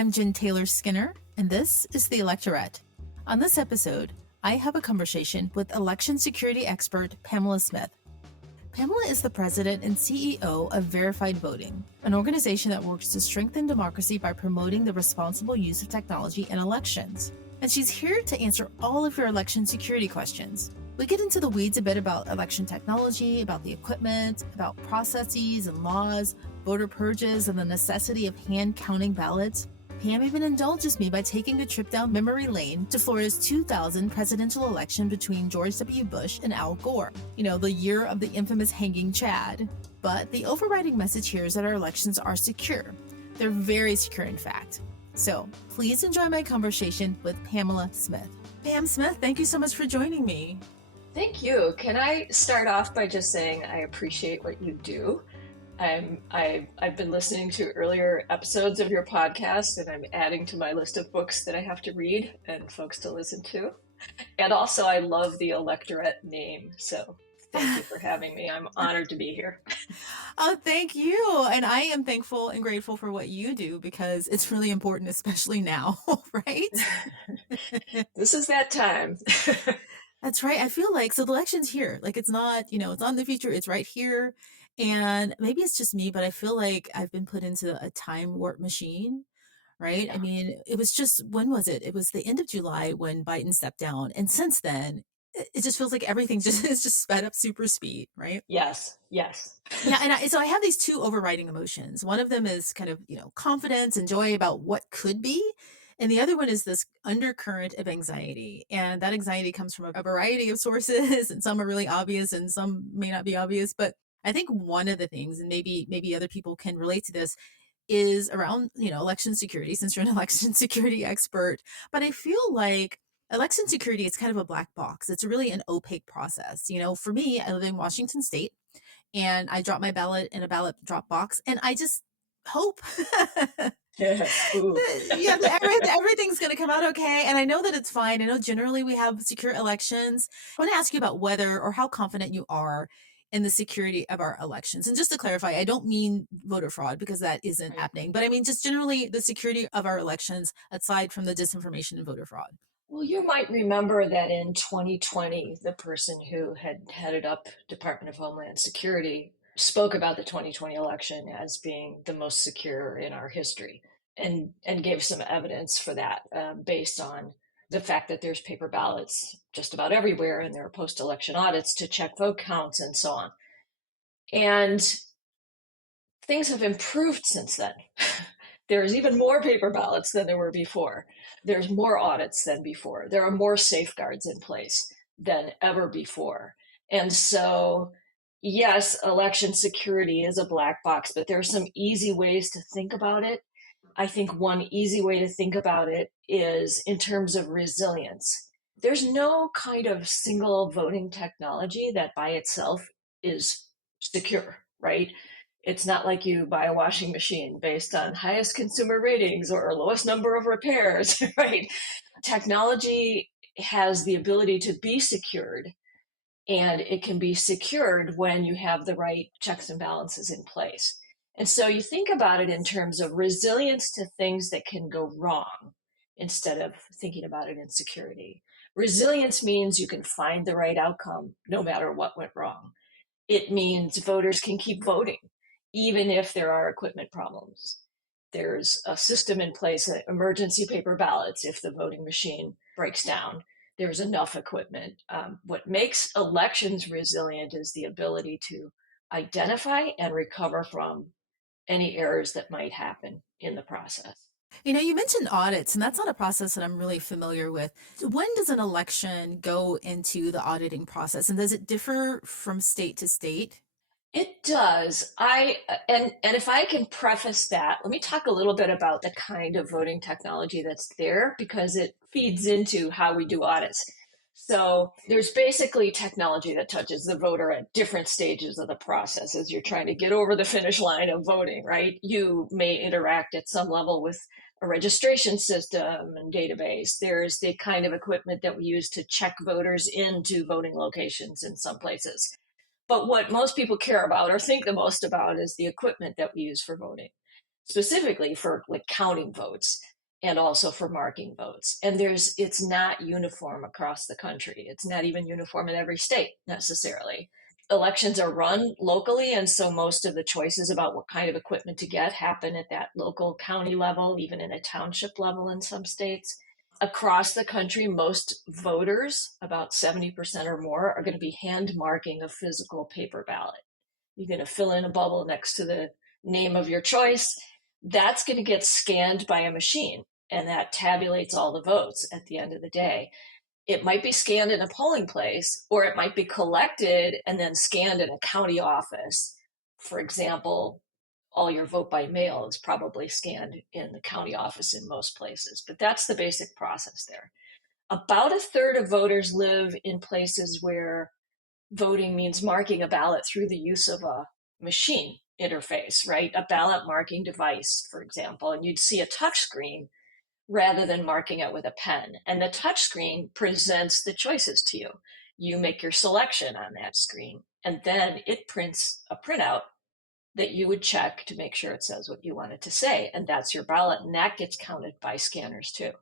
I'm Jen Taylor Skinner, and this is the Electorette. On this episode, I have a conversation with election security expert Pamela Smith. Pamela is the president and CEO of Verified Voting, an organization that works to strengthen democracy by promoting the responsible use of technology in elections. And she's here to answer all of your election security questions. We get into the weeds a bit about election technology, about the equipment, about processes and laws, voter purges, and the necessity of hand counting ballots. Pam even indulges me by taking a trip down memory lane to Florida's 2000 presidential election between George W. Bush and Al Gore. You know, the year of the infamous hanging Chad. But the overriding message here is that our elections are secure. They're very secure, in fact. So please enjoy my conversation with Pamela Smith. Pam Smith, thank you so much for joining me. Thank you. Can I start off by just saying I appreciate what you do? I've been listening to earlier episodes of your podcast, and I'm adding to my list of books that I have to read and folks to listen to. And also, I love the Electorette name. So thank you for having me. I'm honored to be here. Oh, thank you. And I am thankful and grateful for what you do because it's really important, especially now, right? This is that time. That's right. I feel like, so the election's here. Like it's not, it's not in the future. It's right here. And maybe it's just me, but I feel like I've been put into a time warp machine, right? Yeah. I mean, it was just, when was it? It was the end of July when Biden stepped down. And since then, it just feels like everything just is just sped up super speed, right? Yes. Yeah. And so I have these two overriding emotions. One of them is kind of, confidence and joy about what could be. And the other one is this undercurrent of anxiety. And that anxiety comes from a variety of sources, and some are really obvious and some may not be obvious. But I think one of the things, and maybe other people can relate to this, is around, election security, since you're an election security expert. But I feel like election security is kind of a black box. It's really an opaque process. For me, I live in Washington State, and I drop my ballot in a ballot drop box, and I just hope everything's going to come out okay. And I know that it's fine. I know generally we have secure elections. I want to ask you about whether or how confident you are in the security of our elections. And just to clarify, I don't mean voter fraud because that isn't happening, but I mean just generally the security of our elections aside from the disinformation and voter fraud. Well, you might remember that in 2020, the person who had headed up Department of Homeland Security spoke about the 2020 election as being the most secure in our history and gave some evidence for that based on the fact that there's paper ballots just about everywhere and there are post-election audits to check vote counts and so on. And things have improved since then. There's even more paper ballots than there were before. There's more audits than before. There are more safeguards in place than ever before. And so, yes, election security is a black box, but there are some easy ways to think about it. I think one easy way to think about it is in terms of resilience. There's no kind of single voting technology that by itself is secure, right? It's not like you buy a washing machine based on highest consumer ratings or lowest number of repairs, right? Technology has the ability to be secured, and it can be secured when you have the right checks and balances in place. And so you think about it in terms of resilience to things that can go wrong instead of thinking about it in security. Resilience means you can find the right outcome no matter what went wrong. It means voters can keep voting even if there are equipment problems. There's a system in place, emergency paper ballots, if the voting machine breaks down. There's enough equipment. What makes elections resilient is the ability to identify and recover from any errors that might happen in the process. You mentioned audits, and that's not a process that I'm really familiar with. When does an election go into the auditing process, and does it differ from state to state? It does. And if I can preface that, let me talk a little bit about the kind of voting technology that's there because it feeds into how we do audits. So there's basically technology that touches the voter at different stages of the process as you're trying to get over the finish line of voting, right? You may interact at some level with a registration system and database. There's the kind of equipment that we use to check voters into voting locations in some places. But what most people care about or think the most about is the equipment that we use for voting. specifically for like counting votes and also for marking votes. And it's not uniform across the country. It's not even uniform in every state necessarily. Elections are run locally, and so most of the choices about what kind of equipment to get happen at that local county level, even in a township level in some states. Across the country, most voters, about 70% or more, are going to be hand marking a physical paper ballot. You're going to fill in a bubble next to the name of your choice. That's going to get scanned by a machine, and that tabulates all the votes at the end of the day. It might be scanned in a polling place, or it might be collected and then scanned in a county office. For example, all your vote by mail is probably scanned in the county office in most places, but that's the basic process there. About a third of voters live in places where voting means marking a ballot through the use of a machine interface, right? A ballot marking device, for example, and you'd see a touch screen rather than marking it with a pen. And the touch screen presents the choices to you. You make your selection on that screen, and then it prints a printout that you would check to make sure it says what you want it to say. And that's your ballot, and that gets counted by scanners too.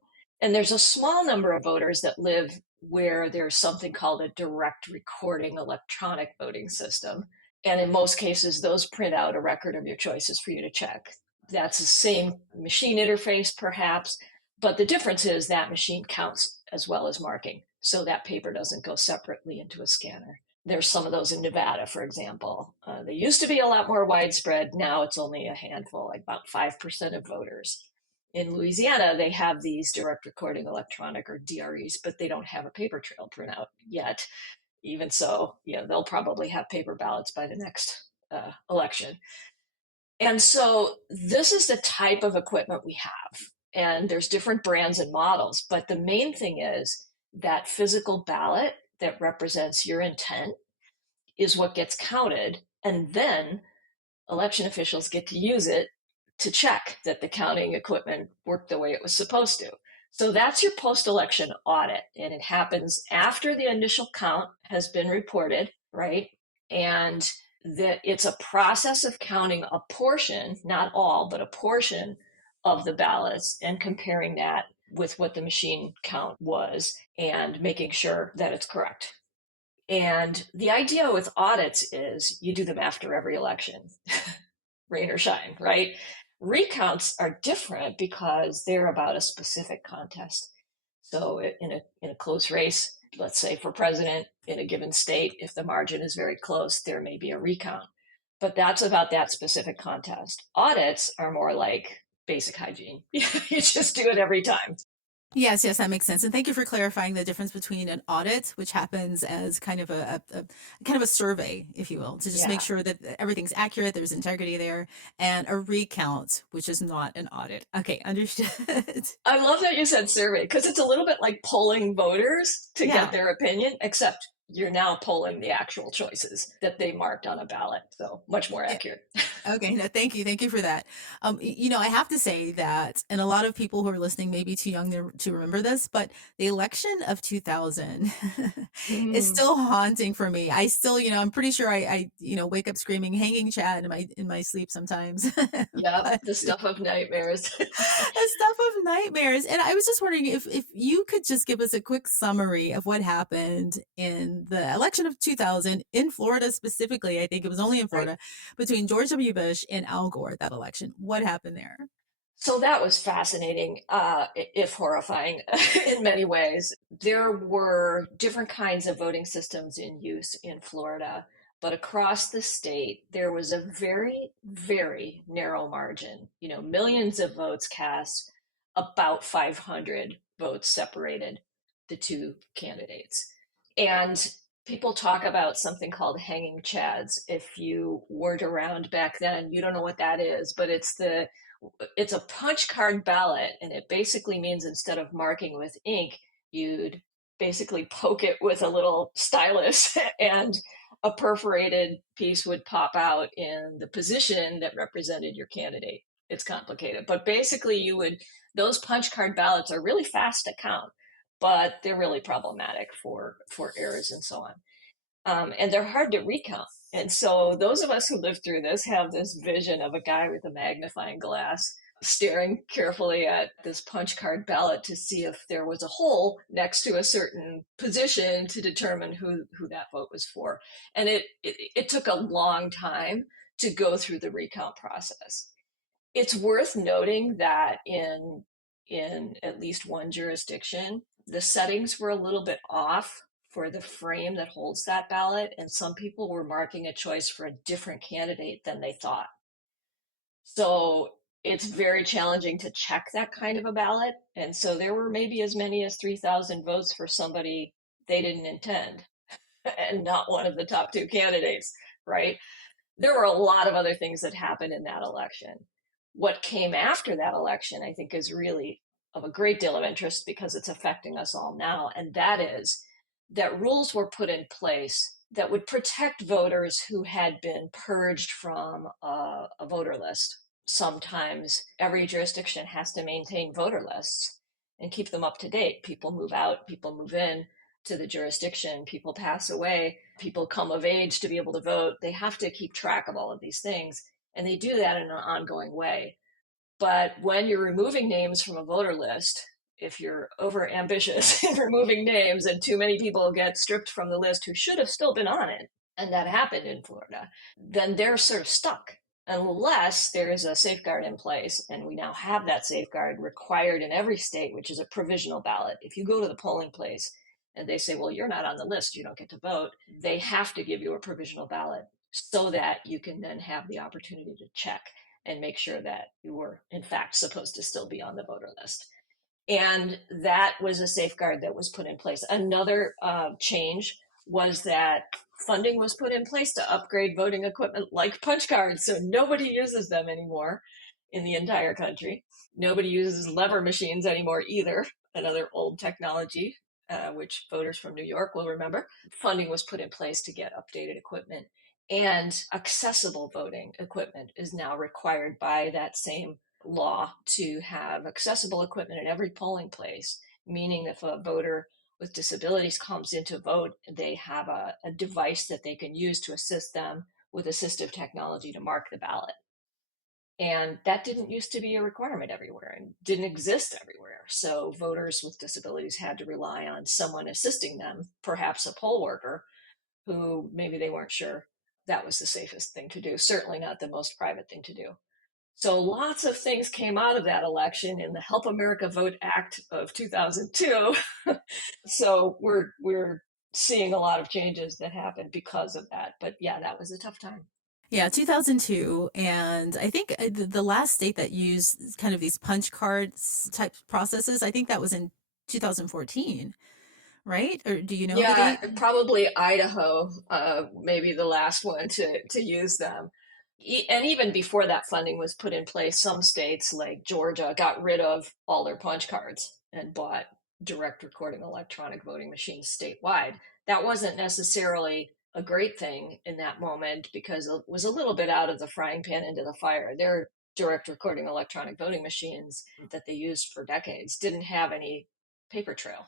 And there's a small number of voters that live where there's something called a direct recording electronic voting system. And in most cases, those print out a record of your choices for you to check. That's the same machine interface, perhaps, but the difference is that machine counts as well as marking. So that paper doesn't go separately into a scanner. There's some of those in Nevada, for example. They used to be a lot more widespread. Now it's only a handful, like about 5% of voters. In Louisiana, they have these direct recording electronic or DREs, but they don't have a paper trail printout yet. Even so, they'll probably have paper ballots by the next election. And so this is the type of equipment we have. And there's different brands and models, but the main thing is that physical ballot that represents your intent is what gets counted. And then election officials get to use it to check that the counting equipment worked the way it was supposed to. So that's your post-election audit. And it happens after the initial count has been reported, right? And that it's a process of counting a portion, not all, but a portion of the ballots and comparing that with what the machine count was and making sure that it's correct. And the idea with audits is you do them after every election, rain or shine, right? Recounts are different because they're about a specific contest. So in a close race, let's say for president in a given state, if the margin is very close, there may be a recount. But that's about that specific contest. Audits are more like basic hygiene. You just do it every time. Yes, that makes sense. And thank you for clarifying the difference between an audit, which happens as kind of a kind of a survey, if you will, to just make sure that everything's accurate, there's integrity there, and a recount, which is not an audit. Okay, understood. I love that you said survey because it's a little bit like polling voters to get their opinion, except you're now polling the actual choices that they marked on a ballot. So much more accurate. Okay, no, thank you. Thank you for that. I have to say that, and a lot of people who are listening may be too young to remember this, but the election of 2000 is still haunting for me. I still, I'm pretty sure I wake up screaming hanging Chad in my sleep sometimes. Yeah, the stuff of nightmares. The stuff of nightmares. And I was just wondering if you could just give us a quick summary of what happened in the election of 2000 in Florida specifically. I think it was only in Florida, between George W. Bush and Al Gore, that election. What happened there? So that was fascinating, if horrifying in many ways. There were different kinds of voting systems in use in Florida, but across the state, there was a very, very narrow margin. Millions of votes cast, about 500 votes separated the two candidates. And people talk about something called hanging chads. If you weren't around back then, you don't know what that is, but it's a punch card ballot, and it basically means instead of marking with ink, you'd basically poke it with a little stylus and a perforated piece would pop out in the position that represented your candidate. It's complicated, but basically those punch card ballots are really fast to count, but they're really problematic for errors and so on. and they're hard to recount. And so those of us who lived through this have this vision of a guy with a magnifying glass staring carefully at this punch card ballot to see if there was a hole next to a certain position to determine who that vote was for. And it took a long time to go through the recount process. It's worth noting that in at least one jurisdiction, the settings were a little bit off for the frame that holds that ballot, and some people were marking a choice for a different candidate than they thought. So it's very challenging to check that kind of a ballot. And so there were maybe as many as 3,000 votes for somebody they didn't intend and not one of the top two candidates, right? There were a lot of other things that happened in that election. What came after that election, I think, is really of a great deal of interest because it's affecting us all now. And that is that rules were put in place that would protect voters who had been purged from a voter list. Sometimes every jurisdiction has to maintain voter lists and keep them up to date. People move out, people move in to the jurisdiction, people pass away, people come of age to be able to vote. They have to keep track of all of these things, and they do that in an ongoing way. But when you're removing names from a voter list, if you're over ambitious in removing names and too many people get stripped from the list who should have still been on it, and that happened in Florida, then they're sort of stuck unless there is a safeguard in place. And we now have that safeguard required in every state, which is a provisional ballot. If you go to the polling place and they say, well, you're not on the list, you don't get to vote, they have to give you a provisional ballot so that you can then have the opportunity to check and make sure that you were, in fact, supposed to still be on the voter list. And that was a safeguard that was put in place. Another change was that funding was put in place to upgrade voting equipment like punch cards. So nobody uses them anymore in the entire country. Nobody uses lever machines anymore either, another old technology, which voters from New York will remember. Funding was put in place to get updated equipment. And accessible voting equipment is now required by that same law to have accessible equipment at every polling place, meaning if a voter with disabilities comes in to vote, they have a device that they can use to assist them with assistive technology to mark the ballot. And that didn't used to be a requirement everywhere and didn't exist everywhere. So voters with disabilities had to rely on someone assisting them, perhaps a poll worker, who maybe they weren't sure that was the safest thing to do, certainly not the most private thing to do. So lots of things came out of that election in the Help America Vote Act of 2002. So we're seeing a lot of changes that happened because of that. But yeah, that was a tough time. Yeah, 2002. And I think the last state that used kind of these punch cards type processes, I think that was in 2014, right? Or do you know the Yeah, date? probably Idaho, maybe the last one to use them. And even before that funding was put in place, some states like Georgia got rid of all their punch cards and bought direct recording electronic voting machines statewide. That wasn't necessarily a great thing in that moment because it was a little bit out of the frying pan into the fire. Their direct recording electronic voting machines that they used for decades didn't have any paper trail.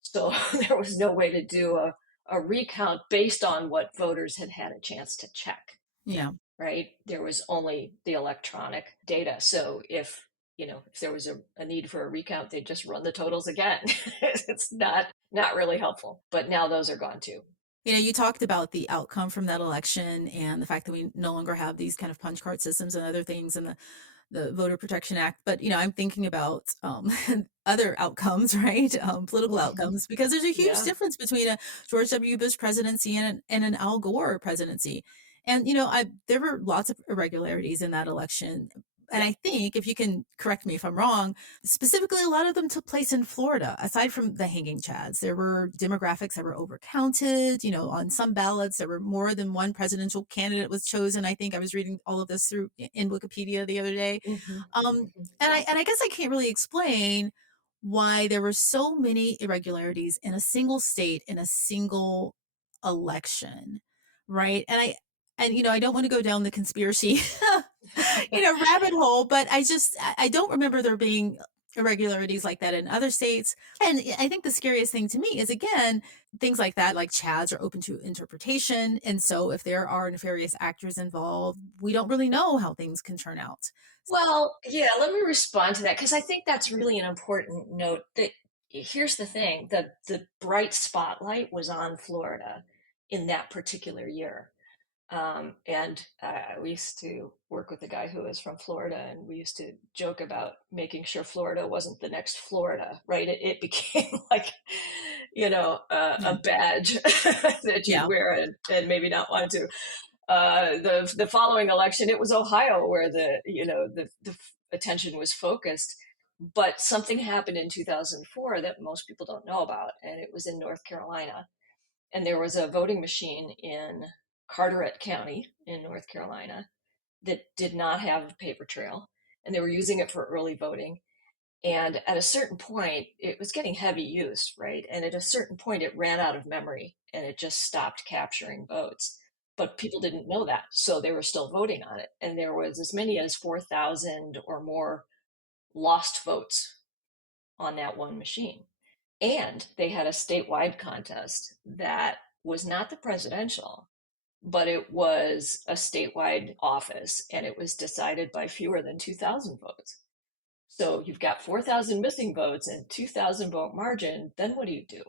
So there was no way to do a recount based on what voters had had a chance to check, Yeah. right? There was only the electronic data. So if there was a need for a recount, they'd just run the totals again. It's not really helpful. But now those are gone too. You talked about the outcome from that election and the fact that we no longer have these kind of punch card systems and other things and the Voter Protection Act. But, I'm thinking about other outcomes, right? Political outcomes, because there's a huge Yeah. difference between a George W. Bush presidency and an Al Gore presidency. And, there were lots of irregularities in that election. And Yeah. I think, if you can correct me if I'm wrong, specifically a lot of them took place in Florida. Aside from the hanging chads, there were demographics that were overcounted. On some ballots, there were more than one presidential candidate was chosen. I think I was reading all of this through in Wikipedia the other day. Hmm. Um, and I guess I can't really explain why there were so many irregularities in a single state in a single election, right? And I don't want to go down the conspiracy rabbit hole, but I don't remember there being irregularities like that in other states. And I think the scariest thing to me is, again, things like that, like Chads are open to interpretation. And so if there are nefarious actors involved, we don't really know how things can turn out. Well, yeah, let me respond to that because I think that's really an important note. That here's the thing: the bright spotlight was on Florida in that particular year. And we used to work with a guy who was from Florida, and we used to joke about making sure Florida wasn't the next Florida, right? It became like, Yeah. a badge that you'd Yeah. wear and maybe not want to. The following election, it was Ohio where the attention was focused. But something happened in 2004 that most people don't know about, and it was in North Carolina. And there was a voting machine in Carteret County in North Carolina that did not have a paper trail, and they were using it for early voting. And at a certain point, it was getting heavy use, right? And at a certain point, it ran out of memory and it just stopped capturing votes. But people didn't know that, so they were still voting on it. And there was as many as 4,000 or more lost votes on that one machine. And they had a statewide contest that was not the presidential, but it was a statewide office, and it was decided by fewer than 2,000 votes. So you've got 4,000 missing votes and 2,000 vote margin. Then what do you do,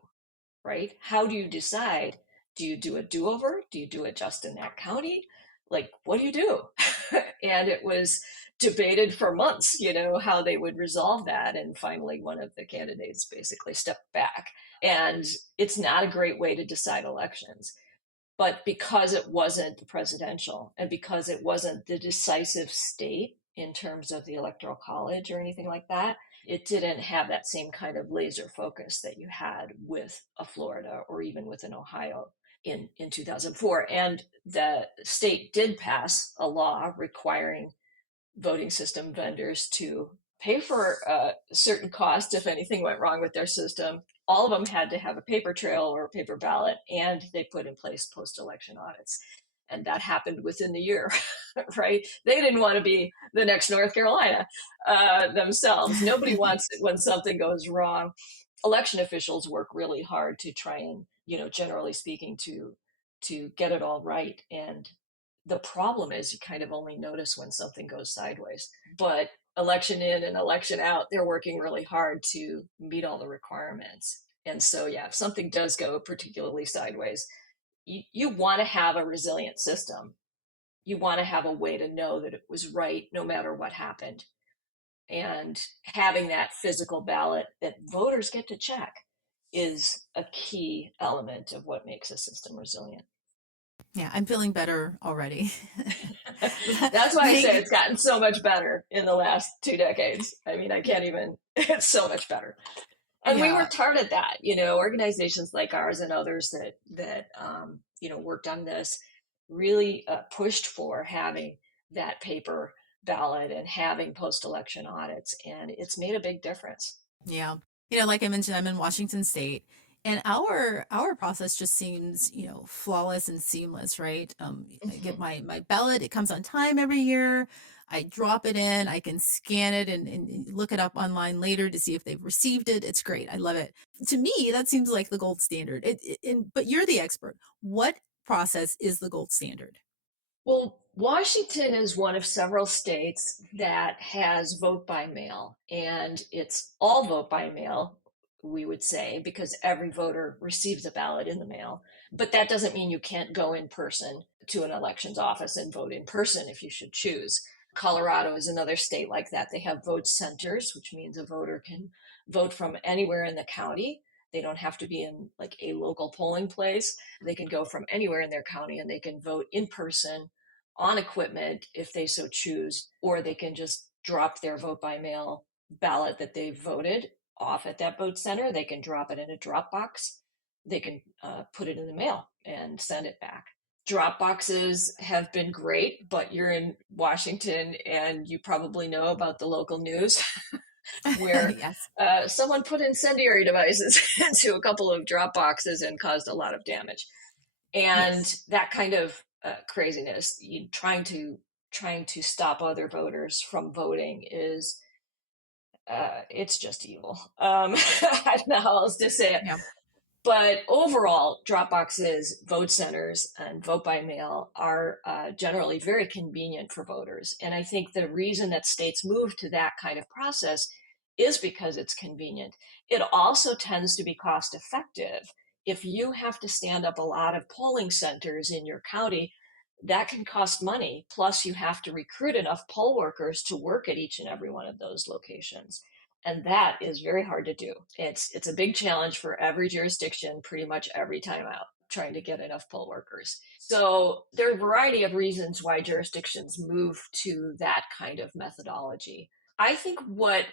right? How do you decide? Do you do a do over? Do you do it just in that county? Like, what do you do? And it was debated for months, how they would resolve that. And finally, one of the candidates basically stepped back. And it's not a great way to decide elections. But because it wasn't the presidential and because it wasn't the decisive state in terms of the electoral college or anything like that, it didn't have that same kind of laser focus that you had with a Florida or even with an Ohio in 2004. And the state did pass a law requiring voting system vendors to pay for a certain cost if anything went wrong with their system. All of them had to have a paper trail or a paper ballot, and they put in place post-election audits. And that happened within the year, right? They didn't want to be the next North Carolina themselves. Nobody wants it when something goes wrong. Election officials work really hard to try and, generally speaking, to get it all right. And the problem is you kind of only notice when something goes sideways. But election in and election out, they're working really hard to meet all the requirements. And so, yeah, if something does go particularly sideways, you want to have a resilient system. You want to have a way to know that it was right no matter what happened. And having that physical ballot that voters get to check is a key element of what makes a system resilient. Yeah, I'm feeling better already. That's why I say Thank it's gotten so much better in the last 2 decades. I mean, I can't even, it's so much better. And we yeah. worked hard at that, organizations like ours and others that worked on this really pushed for having that paper ballot and having post-election audits. And it's made a big difference. Yeah. Like I mentioned, I'm in Washington State, and our process just seems, flawless and seamless, right? I get Mhm. my ballot, it comes on time every year. I drop it in, I can scan it and look it up online later to see if they've received it. It's great. I love it. To me, that seems like the gold standard. But you're the expert. What process is the gold standard? Well, Washington is one of several states that has vote by mail, and it's all vote by mail, we would say, because every voter receives a ballot in the mail. But that doesn't mean you can't go in person to an elections office and vote in person if you should choose. Colorado is another state like that. They have vote centers, which means a voter can vote from anywhere in the county. They don't have to be in like a local polling place. They can go from anywhere in their county and they can vote in person on equipment if they so choose, or they can just drop their vote by mail ballot that they voted off at that vote center. They can drop it in a drop box. They can put it in the mail and send it back. Drop boxes have been great, but you're in Washington and you probably know about the local news where Yes. someone put incendiary devices into a couple of drop boxes and caused a lot of damage. And Yes. that kind of craziness, trying to stop other voters from voting is it's just evil. I don't know how else to say it. Yeah. But overall, drop boxes, vote centers, and vote by mail are generally very convenient for voters. And I think the reason that states move to that kind of process is because it's convenient. It also tends to be cost effective. If you have to stand up a lot of polling centers in your county, that can cost money. Plus, you have to recruit enough poll workers to work at each and every one of those locations. And that is very hard to do. It's a big challenge for every jurisdiction pretty much every time out, trying to get enough poll workers. So there are a variety of reasons why jurisdictions move to that kind of methodology. I think what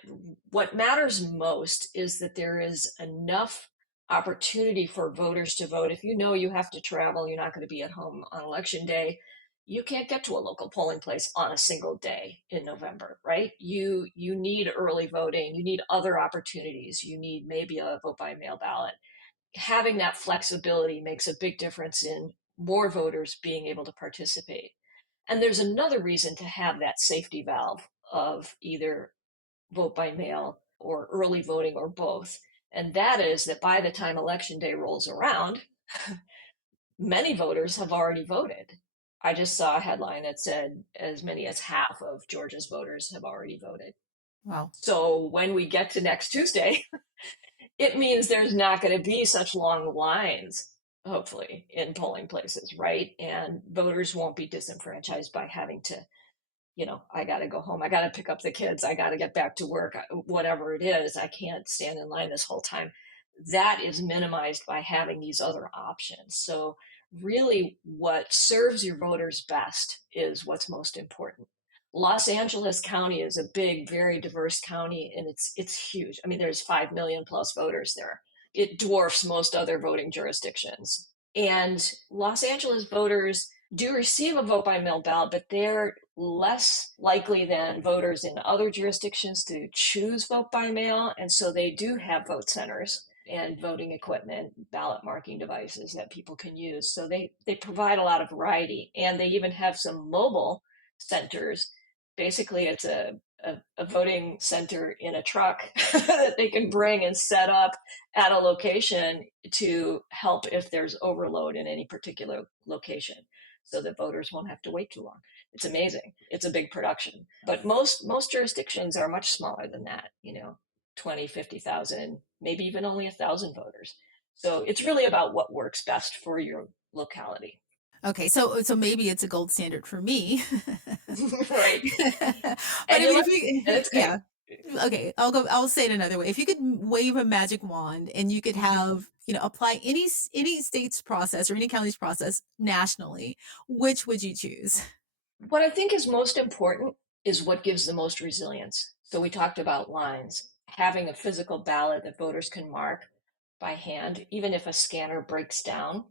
matters most is that there is enough opportunity for voters to vote. If you know you have to travel, you're not going to be at home on election day, you can't get to a local polling place on a single day in November, right? You need early voting, you need other opportunities, you need maybe a vote by mail ballot. Having that flexibility makes a big difference in more voters being able to participate. And there's another reason to have that safety valve of either vote by mail or early voting or both. And that is that by the time election day rolls around, many voters have already voted. I just saw a headline that said as many as half of Georgia's voters have already voted. Wow. So when we get to next Tuesday, it means there's not going to be such long lines, hopefully, in polling places, right? And voters won't be disenfranchised by having to, I got to go home. I got to pick up the kids. I got to get back to work, whatever it is. I can't stand in line this whole time. That is minimized by having these other options. So, really, what serves your voters best is what's most important. Los Angeles County is a big, very diverse county, and it's huge. I mean, there's 5 million plus voters there. It dwarfs most other voting jurisdictions. And Los Angeles voters do receive a vote by mail ballot, but they're less likely than voters in other jurisdictions to choose vote by mail. And so they do have vote centers and voting equipment, ballot marking devices that people can use. So they provide a lot of variety. And they even have some mobile centers. Basically, it's a voting center in a truck that they can bring and set up at a location to help if there's overload in any particular location so that voters won't have to wait too long. It's amazing. It's a big production. But most jurisdictions are much smaller than that, 20, 50,000, maybe even only 1,000 voters. So it's really about what works best for your locality. Okay, so maybe it's a gold standard for me. Right. But And I you're mean, if lucky, and you, it's great. yeah. Okay, I'll say it another way. If you could wave a magic wand and you could have, apply any state's process or any county's process nationally, which would you choose? What I think is most important is what gives the most resilience. So we talked about lines, having a physical ballot that voters can mark by hand, even if a scanner breaks down.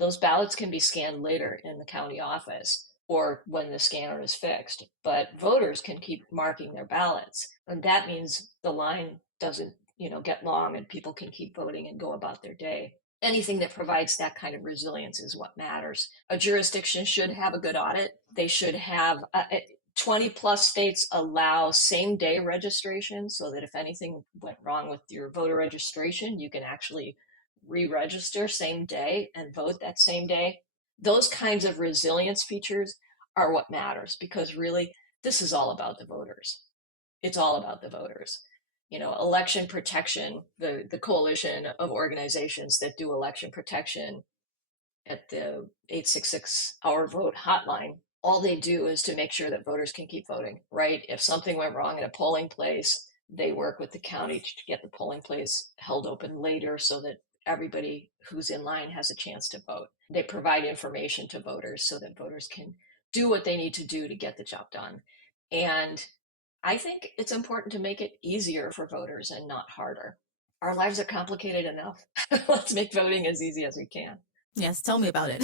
Those ballots can be scanned later in the county office or when the scanner is fixed, but voters can keep marking their ballots. And that means the line doesn't, get long and people can keep voting and go about their day. Anything that provides that kind of resilience is what matters. A jurisdiction should have a good audit. They should have 20 plus states allow same day registration so that if anything went wrong with your voter registration, you can actually re register same day and vote that same day. Those kinds of resilience features are what matters because really, this is all about the voters. It's all about the voters. Election protection, the coalition of organizations that do election protection at the 866 Our Vote hotline, all they do is to make sure that voters can keep voting, right? If something went wrong in a polling place, they work with the county to get the polling place held open later so that everybody who's in line has a chance to vote. They provide information to voters so that voters can do what they need to do to get the job done. And I think it's important to make it easier for voters and not harder. Our lives are complicated enough. Let's make voting as easy as we can. Yes, tell me about it.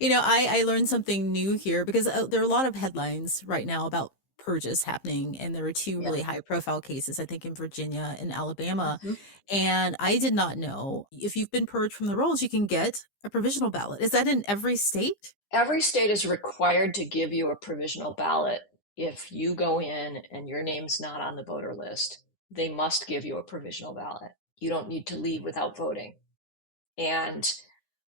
I learned something new here because there are a lot of headlines right now about purges happening, and there were two Yeah. really high profile cases, I think in Virginia and Alabama. Mhm. And I did not know if you've been purged from the rolls, you can get a provisional ballot. Is that in every state? Every state is required to give you a provisional ballot. if you go in and your name's not on the voter list, they must give you a provisional ballot. You don't need to leave without voting. And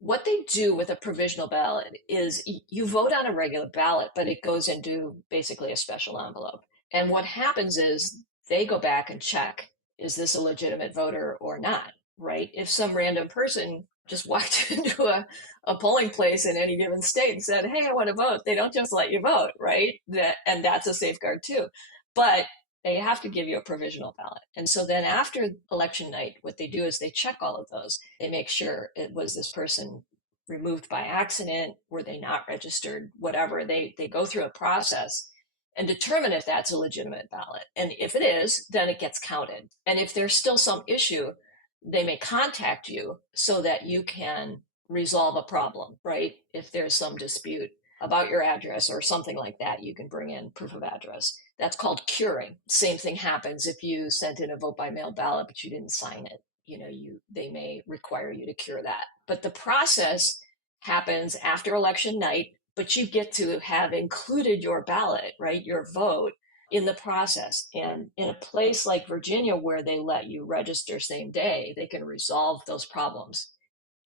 what they do with a provisional ballot is you vote on a regular ballot, but it goes into basically a special envelope. And what happens is they go back and check, is this a legitimate voter or not, right? If some random person just walked into a polling place in any given state and said, hey, I want to vote, they don't just let you vote, right? And that's a safeguard too. But they have to give you a provisional ballot. And so then after election night, what they do is they check all of those. They make sure it was this person removed by accident, were they not registered, whatever. They go through a process and determine if that's a legitimate ballot. And if it is, then it gets counted. And if there's still some issue, they may contact you so that you can resolve a problem, right? If there's some dispute about your address or something like that, you can bring in proof of address. That's called curing. Same thing happens if you sent in a vote by mail ballot, but you didn't sign it. They may require you to cure that. But the process happens after election night, but you get to have included your ballot, right? Your vote in the process. And in a place like Virginia, where they let you register same day, they can resolve those problems.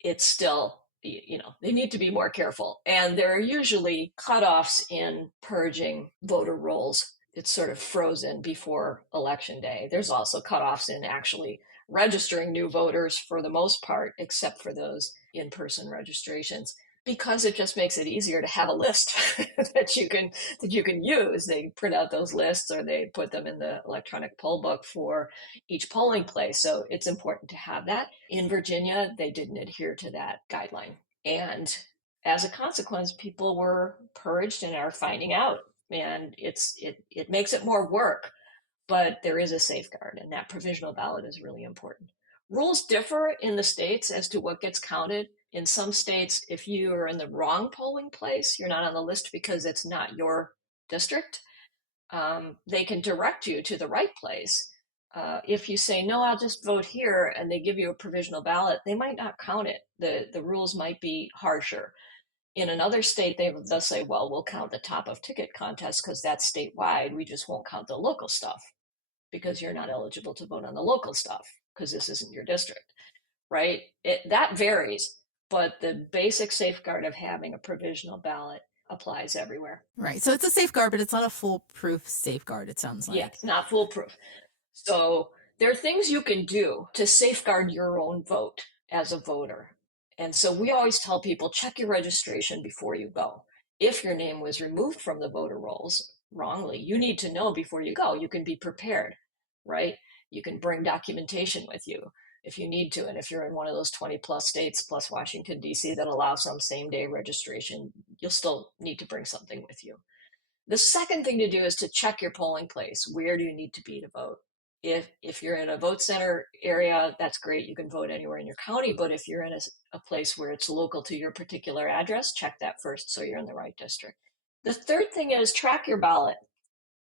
It's still, they need to be more careful. And there are usually cutoffs in purging voter rolls. It's sort of frozen before election day. There's also cutoffs in actually registering new voters for the most part, except for those in-person registrations, because it just makes it easier to have a list that you can use. They print out those lists or they put them in the electronic poll book for each polling place. So it's important to have that. In Virginia, they didn't adhere to that guideline. And as a consequence, people were purged and are finding out. And it makes it more work, but there is a safeguard, and that provisional ballot is really important. Rules differ in the states as to what gets counted. In some states, if you are in the wrong polling place, you're not on the list because it's not your district. They can direct you to the right place. If you say, no, I'll just vote here, and they give you a provisional ballot, they might not count it. The rules might be harsher. In another state, they'll say, well, we'll count the top of ticket contest because that's statewide. We just won't count the local stuff because you're not eligible to vote on the local stuff because this isn't your district, right? That varies, but the basic safeguard of having a provisional ballot applies everywhere. Right. So it's a safeguard, but it's not a foolproof safeguard, it sounds like. Yeah, it's not foolproof. So there are things you can do to safeguard your own vote as a voter. And so we always tell people, check your registration before you go. If your name was removed from the voter rolls wrongly, you need to know before you go. You can be prepared, right? You can bring documentation with you if you need to. And if you're in one of those 20 plus states plus Washington, D.C. that allow some same day registration, you'll still need to bring something with you. The second thing to do is to check your polling place. Where do you need to be to vote? If you're in a vote center area, that's great. You can vote anywhere in your county. But if you're in a place where it's local to your particular address, check that first so you're in the right district. The third thing is track your ballot.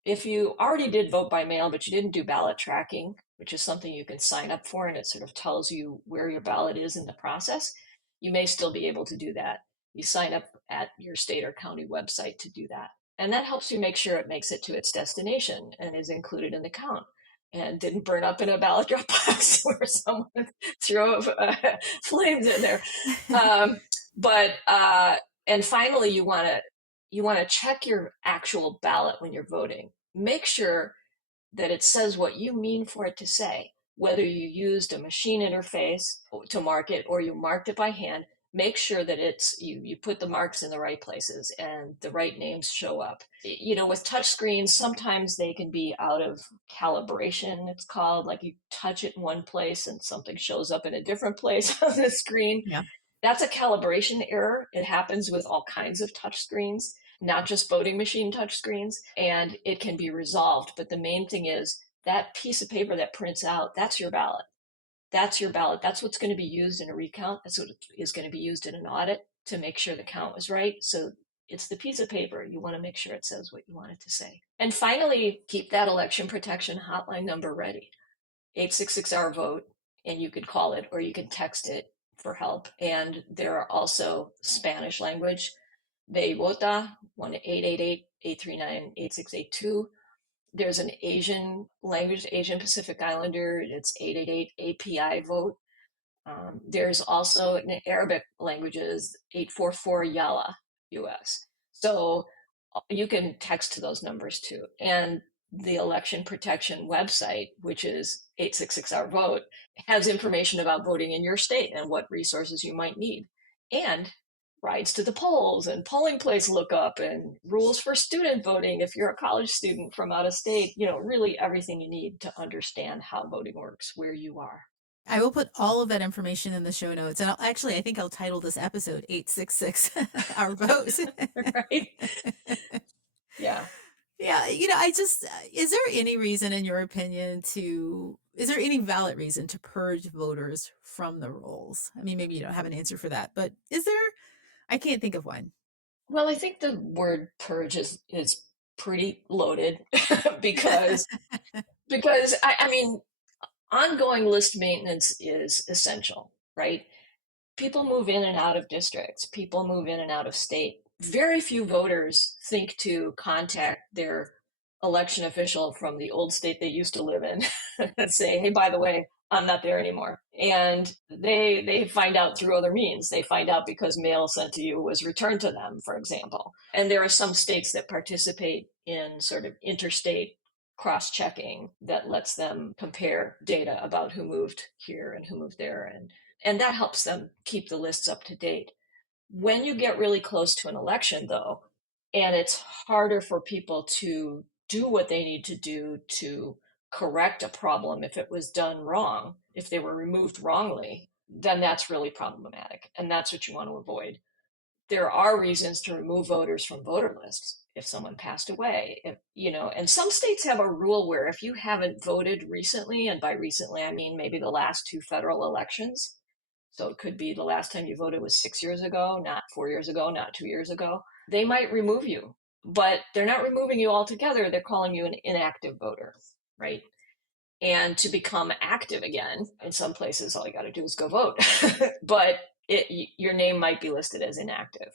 If you already did vote by mail, but you didn't do ballot tracking, which is something you can sign up for, and it sort of tells you where your ballot is in the process, you may still be able to do that. You sign up at your state or county website to do that. And that helps you make sure it makes it to its destination and is included in the count and didn't burn up in a ballot drop box where someone threw flames in there. And finally, you want to check your actual ballot when you're voting. Make sure that it says what you mean for it to say, whether you used a machine interface to mark it or you marked it by hand. Make sure that you put the marks in the right places and the right names show up. With touch screens, sometimes they can be out of calibration, it's called. Like you touch it in one place and something shows up in a different place on the screen. Yeah. That's a calibration error. It happens with all kinds of touch screens, not just voting machine touch screens, and it can be resolved. But the main thing is that piece of paper that prints out, that's your ballot. That's your ballot. That's what's going to be used in a recount. That's what is going to be used in an audit to make sure the count was right. So it's the piece of paper. You want to make sure it says what you want it to say. And finally, keep that election protection hotline number ready. 866-OUR-VOTE, and you could call it or you can text it for help. And there are also Spanish language. Ve Vota, 1-888 839-8682. There's an Asian language, Asian Pacific Islander. It's 888 API vote. There's also in Arabic languages 844 Yala US. So you can text to those numbers too. And the election protection website, which is 866 Our Vote, has information about voting in your state and what resources you might need. And rides to the polls and polling place lookup and rules for student voting if you're a college student from out of state, really everything you need to understand how voting works where you are. I will put all of that information in the show notes. And I think I'll title this episode 866 Our Vote. Right? Yeah. Yeah, is there any reason, in your opinion, is there any valid reason to purge voters from the rolls? I mean, maybe you don't have an answer for that, but is there? I can't think of one. Well, I think the word purge is pretty loaded because I mean, ongoing list maintenance is essential, right? People move in and out of districts, people move in and out of state. Very few voters think to contact their election official from the old state they used to live in and say, hey, by the way, I'm not there anymore. And they find out through other means. They find out because mail sent to you was returned to them, for example. And there are some states that participate in sort of interstate cross-checking that lets them compare data about who moved here and who moved there, and that helps them keep the lists up to date. When you get really close to an election, though, and it's harder for people to do what they need to do to correct a problem if it was done wrong, if they were removed wrongly, then that's really problematic. And that's what you want to avoid. There are reasons to remove voters from voter lists if someone passed away, and some states have a rule where if you haven't voted recently, and by recently I mean maybe the last two federal elections, so it could be the last time you voted was 6 years ago, not 4 years ago, not 2 years ago, they might remove you. But they're not removing you altogether. They're calling you an inactive voter, right? And to become active again, in some places, all you got to do is go vote. But your name might be listed as inactive.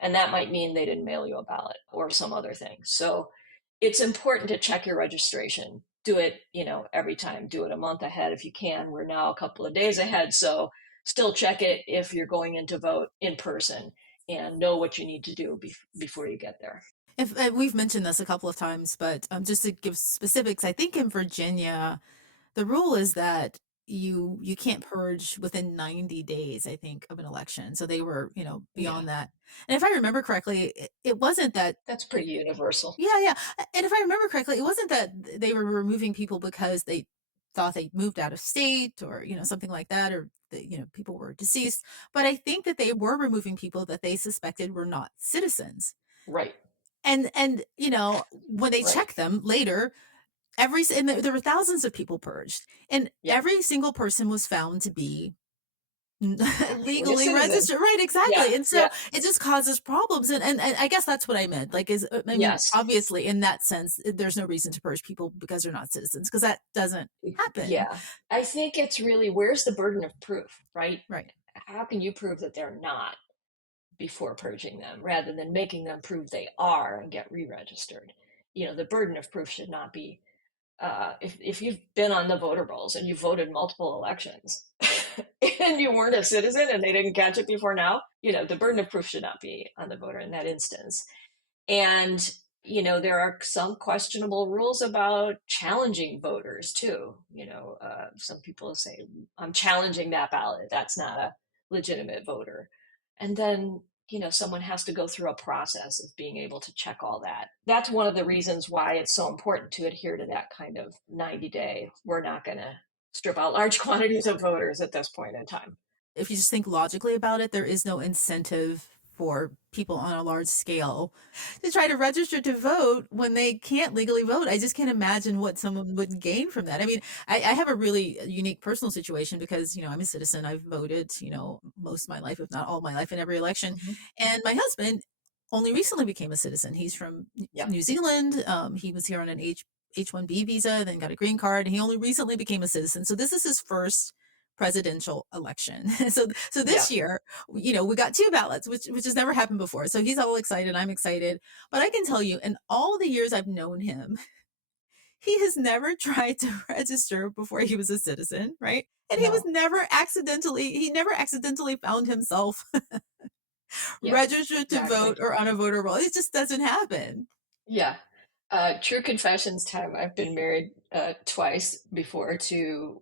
And that might mean they didn't mail you a ballot or some other thing. So it's important to check your registration. Do it, every time. Do it a month ahead if you can. We're now a couple of days ahead. So still check it if you're going in to vote in person and know what you need to do before you get there. If we've mentioned this a couple of times, but just to give specifics, I think in Virginia, the rule is that you can't purge within 90 days, I think, of an election. So they were, beyond that. And if I remember correctly, it wasn't that. That's pretty universal. Yeah. And if I remember correctly, it wasn't that they were removing people because they thought they moved out of state or, something like that, or people were deceased. But I think that they were removing people that they suspected were not citizens. Right. And when they Right. checked them later, and there were thousands of people purged, and every single person was found to be legally registered. Right, exactly. And so it just causes problems. And I guess that's what I meant. Yes. Obviously, in that sense, there's no reason to purge people because they're not citizens, because that doesn't happen. Yeah. I think it's really, where's the burden of proof, right? Right. How can you prove that they're not before purging them rather than making them prove they are and get re-registered? The burden of proof should not be, if you've been on the voter rolls and you voted multiple elections and you weren't a citizen and they didn't catch it before now, the burden of proof should not be on the voter in that instance. And, there are some questionable rules about challenging voters too. Some people say, I'm challenging that ballot. That's not a legitimate voter. And then, someone has to go through a process of being able to check all that. That's one of the reasons why it's so important to adhere to that kind of 90-day. We're not going to strip out large quantities of voters at this point in time. If you just think logically about it, there is no incentive for people on a large scale to try to register to vote when they can't legally vote. I just can't imagine what someone would gain from that. I mean, I have a really unique personal situation because, I'm a citizen. I've voted, most of my life, if not all my life, in every election. Mm-hmm. And my husband only recently became a citizen. He's from New Zealand. He was here on an H-1B visa, then got a green card, and he only recently became a citizen. So this is his first presidential election. So Yeah. this year, we got two ballots, which has never happened before. So he's all excited. I'm excited. But I can tell you, in all the years I've known him, he has never tried to register before he was a citizen, right? And No. he never accidentally found himself Yeah. registered to Exactly. vote or on a voter roll. It just doesn't happen. Yeah. True confessions time. I've been married twice before,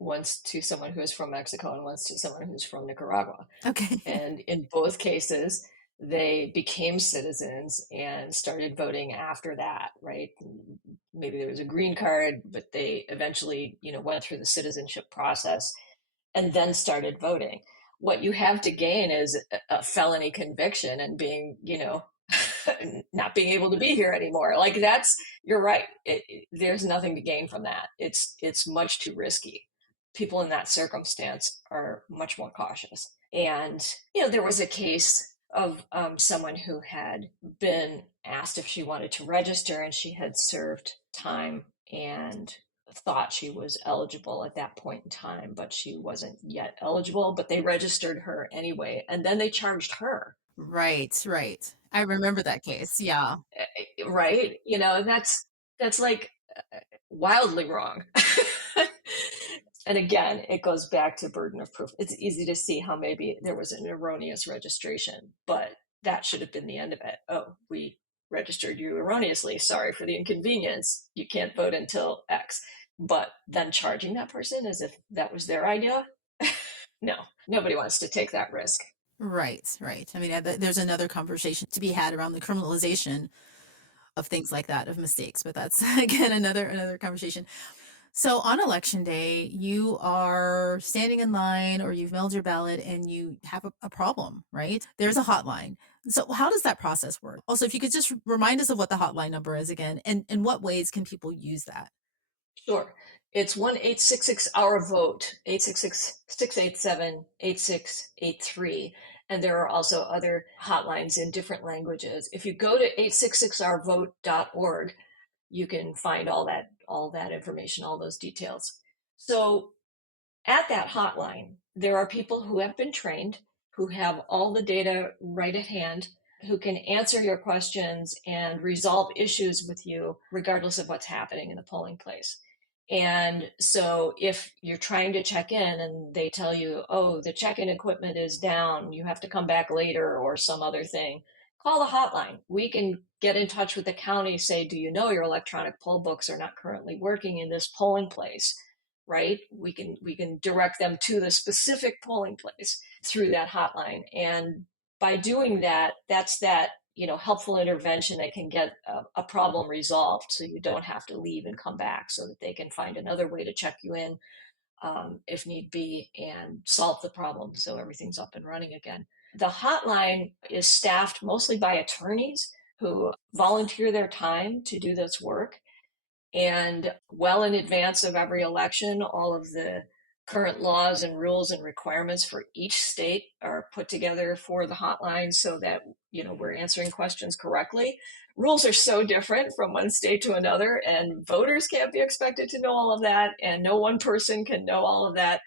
once to someone who is from Mexico and once to someone who's from Nicaragua. Okay. And in both cases, they became citizens and started voting after that, right? Maybe there was a green card, but they eventually, went through the citizenship process and then started voting. What you have to gain is a felony conviction and being, not being able to be here anymore. Like you're right. There's nothing to gain from that. It's much too risky. People in that circumstance are much more cautious. And, there was a case of someone who had been asked if she wanted to register, and she had served time and thought she was eligible at that point in time, but she wasn't yet eligible. But they registered her anyway, and then they charged her. Right, right. I remember that case. Yeah. Right? That's like wildly wrong. And again, it goes back to burden of proof. It's easy to see how maybe there was an erroneous registration, but that should have been the end of it. Oh, we registered you erroneously. Sorry for the inconvenience. You can't vote until X. But then charging that person as if that was their idea? No, nobody wants to take that risk. Right, right. I mean, there's another conversation to be had around the criminalization of things like that, of mistakes, but that's again another conversation. So on election day, you are standing in line or you've mailed your ballot and you have a problem, right? There's a hotline. So how does that process work? Also, if you could just remind us of what the hotline number is again, and in what ways can people use that? Sure. It's 1-866 our vote, 866-687-8683. And there are also other hotlines in different languages. If you go to 866ourvote.org, you can find all that information, all those details. So at that hotline, there are people who have been trained, who have all the data right at hand, who can answer your questions and resolve issues with you, regardless of what's happening in the polling place. And so if you're trying to check in and they tell you, oh, the check-in equipment is down, you have to come back later or some other thing, call the hotline. We can get in touch with the county, say, do you know your electronic poll books are not currently working in this polling place? Right? We can direct them to the specific polling place through that hotline. And by doing that, that's that helpful intervention that can get a problem resolved, so you don't have to leave and come back, so that they can find another way to check you in if need be and solve the problem so everything's up and running again. The hotline is staffed mostly by attorneys who volunteer their time to do this work, and well in advance of every election, all of the current laws and rules and requirements for each state are put together for the hotline, so that we're answering questions correctly. Rules are so different from one state to another, and voters can't be expected to know all of that, and no one person can know all of that.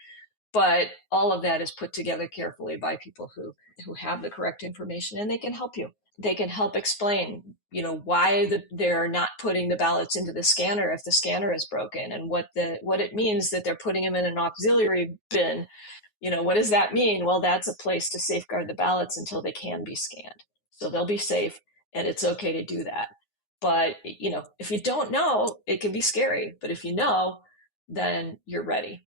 But all of that is put together carefully by people who have the correct information, and they can help you. They can help explain, why they're not putting the ballots into the scanner if the scanner is broken, and what it means that they're putting them in an auxiliary bin. What does that mean? Well, that's a place to safeguard the ballots until they can be scanned. So they'll be safe, and it's okay to do that. But, if you don't know, it can be scary. But if you know, then you're ready.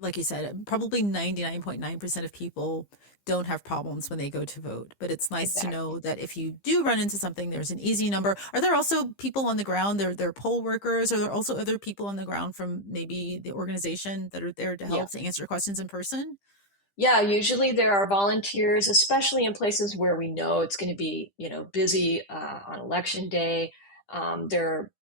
Like you said, probably 99.9% of people don't have problems when they go to vote. But it's nice to Exactly. know that if you do run into something, there's an easy number. Are there also people on the ground? There are poll workers? Are there also other people on the ground from maybe the organization that are there to Yeah. help to answer questions in person? Yeah, usually there are volunteers, especially in places where we know it's going to be, busy on election day. There are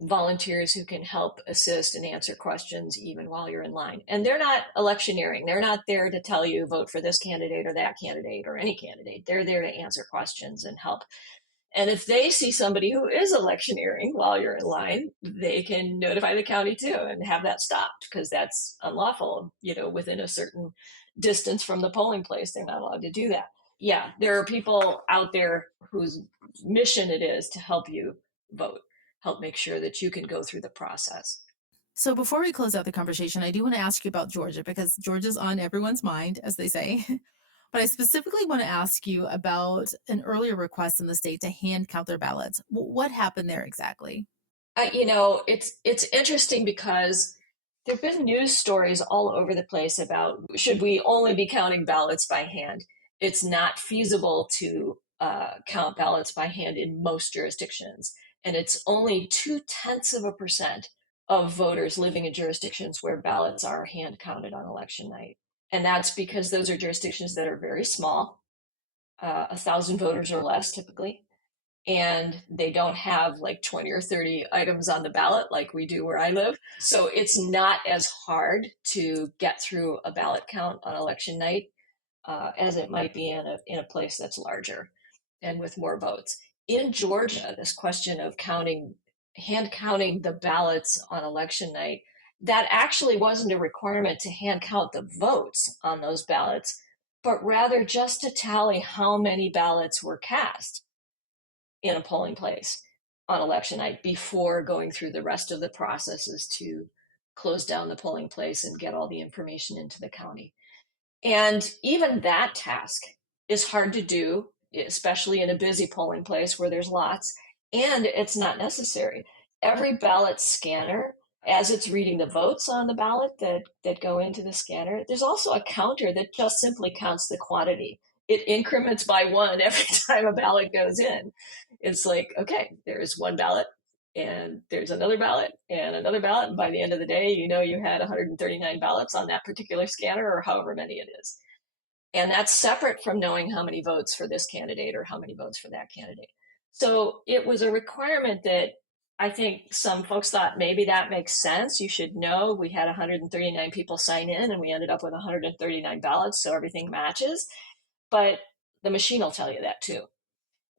volunteers who can help assist and answer questions even while you're in line. And they're not electioneering. They're not there to tell you vote for this candidate or that candidate or any candidate. They're there to answer questions and help. And if they see somebody who is electioneering while you're in line, they can notify the county too and have that stopped, because that's unlawful. Within a certain distance from the polling place, they're not allowed to do that. Yeah, there are people out there whose mission it is to help you vote, help make sure that you can go through the process. So before we close out the conversation, I do want to ask you about Georgia, because Georgia's on everyone's mind, as they say. But I specifically want to ask you about an earlier request in the state to hand count their ballots. What happened there exactly? It's interesting because there've been news stories all over the place about, should we only be counting ballots by hand? It's not feasible to count ballots by hand in most jurisdictions, and it's only 0.2% of voters living in jurisdictions where ballots are hand counted on election night. And that's because those are jurisdictions that are very small, 1,000 voters or less typically, and they don't have like 20 or 30 items on the ballot like we do where I live. So it's not as hard to get through a ballot count on election night as it might be in a place that's larger and with more votes. In Georgia, this question of hand counting the ballots on election night, that actually wasn't a requirement to hand count the votes on those ballots, but rather just to tally how many ballots were cast in a polling place on election night before going through the rest of the processes to close down the polling place and get all the information into the county. And even that task is hard to do, especially in a busy polling place where there's lots, and it's not necessary. Every ballot scanner, as it's reading the votes on the ballot that go into the scanner, there's also a counter that just simply counts the quantity. It increments by one every time a ballot goes in. It's like, okay, there's one ballot, and there's another ballot and another ballot. And by the end of the day, you had 139 ballots on that particular scanner, or however many it is. And that's separate from knowing how many votes for this candidate or how many votes for that candidate. So it was a requirement that I think some folks thought maybe that makes sense. You should know we had 139 people sign in and we ended up with 139 ballots, so everything matches. But the machine will tell you that too.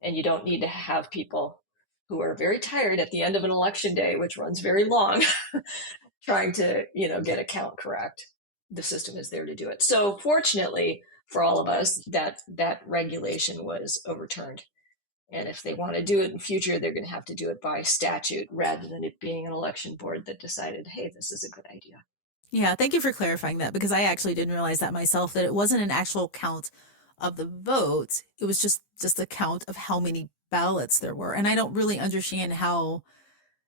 And you don't need to have people who are very tired at the end of an election day, which runs very long, trying to, get a count correct. The system is there to do it. So fortunately for all of us, that regulation was overturned. And if they want to do it in future, they're going to have to do it by statute rather than it being an election board that decided, hey, this is a good idea. Yeah, thank you for clarifying that, because I actually didn't realize that myself, that it wasn't an actual count of the votes. It was just a count of how many ballots there were. And I don't really understand how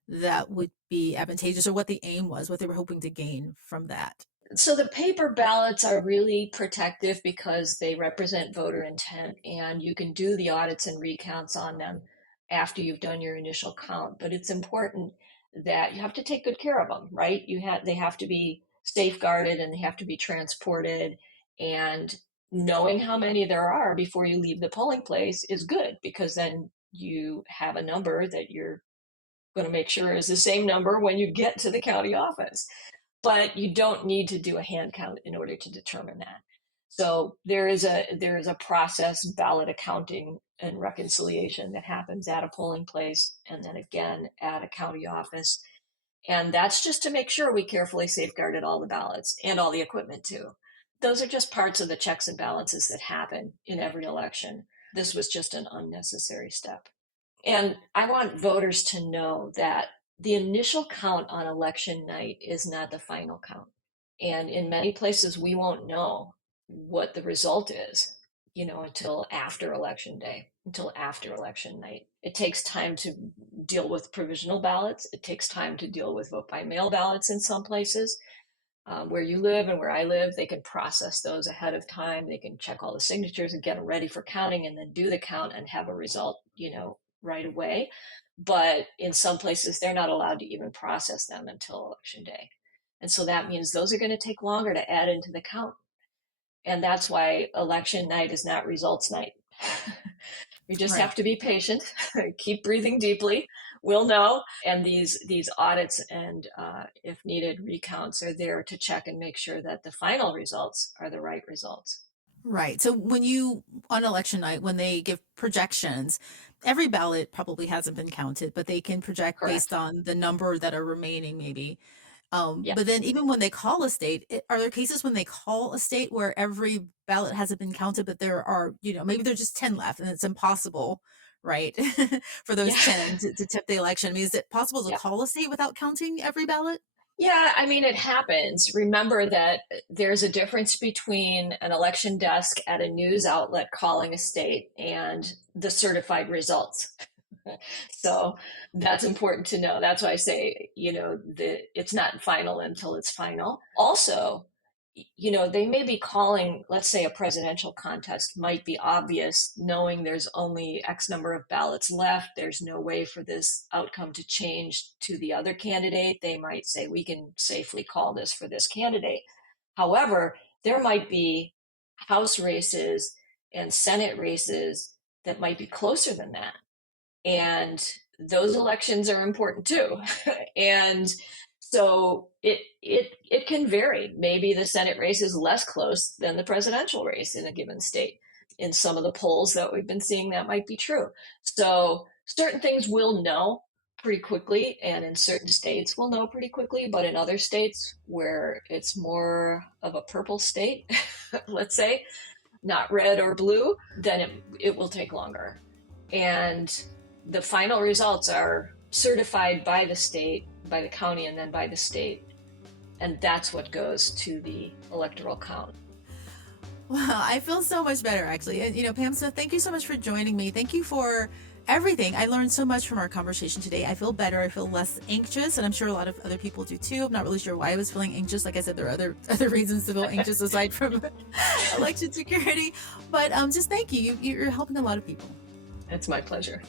that would be advantageous, or what the aim was, what they were hoping to gain from that. So the paper ballots are really protective because they represent voter intent, and you can do the audits and recounts on them after you've done your initial count. But it's important that you have to take good care of them, right? They have to be safeguarded and they have to be transported, and knowing how many there are before you leave the polling place is good, because then you have a number that you're going to make sure is the same number when you get to the county office. But you don't need to do a hand count in order to determine that. So there is a process, ballot accounting and reconciliation, that happens at a polling place and then again at a county office. And that's just to make sure we carefully safeguarded all the ballots and all the equipment too. Those are just parts of the checks and balances that happen in every election. This was just an unnecessary step. And I want voters to know that the initial count on election night is not the final count. And in many places, we won't know what the result is, until after election day, until after election night. It takes time to deal with provisional ballots. It takes time to deal with vote by mail ballots in some places. Where you live and where I live, they can process those ahead of time. They can check all the signatures and get them ready for counting, and then do the count and have a result, right away. But in some places, they're not allowed to even process them until election day. And so that means those are going to take longer to add into the count. And that's why election night is not results night. We just Right. have to be patient, keep breathing deeply. We'll know. And these audits and, if needed, recounts are there to check and make sure that the final results are the right results. Right. So when you, on election night, when they give projections, every ballot probably hasn't been counted, but they can project based Correct. on the number that are remaining, maybe. Yeah. But then even when they call a state, are there cases when they call a state where every ballot hasn't been counted, but there are, maybe there's just 10 left and it's impossible, right? For those Yeah. 10 to tip the election. I mean, is it possible to Yeah. call a state without counting every ballot? Yeah, I mean, it happens. Remember that there's a difference between an election desk at a news outlet calling a state and the certified results. So that's important to know. That's why I say, it's not final until it's final. Also, they may be calling, let's say a presidential contest might be obvious, knowing there's only X number of ballots left. There's no way for this outcome to change to the other candidate. They might say, we can safely call this for this candidate. However, there might be House races and Senate races that might be closer than that, and those elections are important too. And so it can vary. Maybe the Senate race is less close than the presidential race in a given state. In some of the polls that we've been seeing, that might be true. So certain things we'll know pretty quickly, and in certain states we'll know pretty quickly, but in other states where it's more of a purple state, let's say, not red or blue, then it will take longer. And the final results are certified by the state, by the county, and then by the state. And that's what goes to the electoral count. Wow, I feel so much better actually. And Pam Smith, thank you so much for joining me. Thank you for everything. I learned so much from our conversation today. I feel better. I feel less anxious, and I'm sure a lot of other people do too. I'm not really sure why I was feeling anxious. Like I said, there are other reasons to feel anxious aside from election security. But just thank you. You're helping a lot of people. It's my pleasure.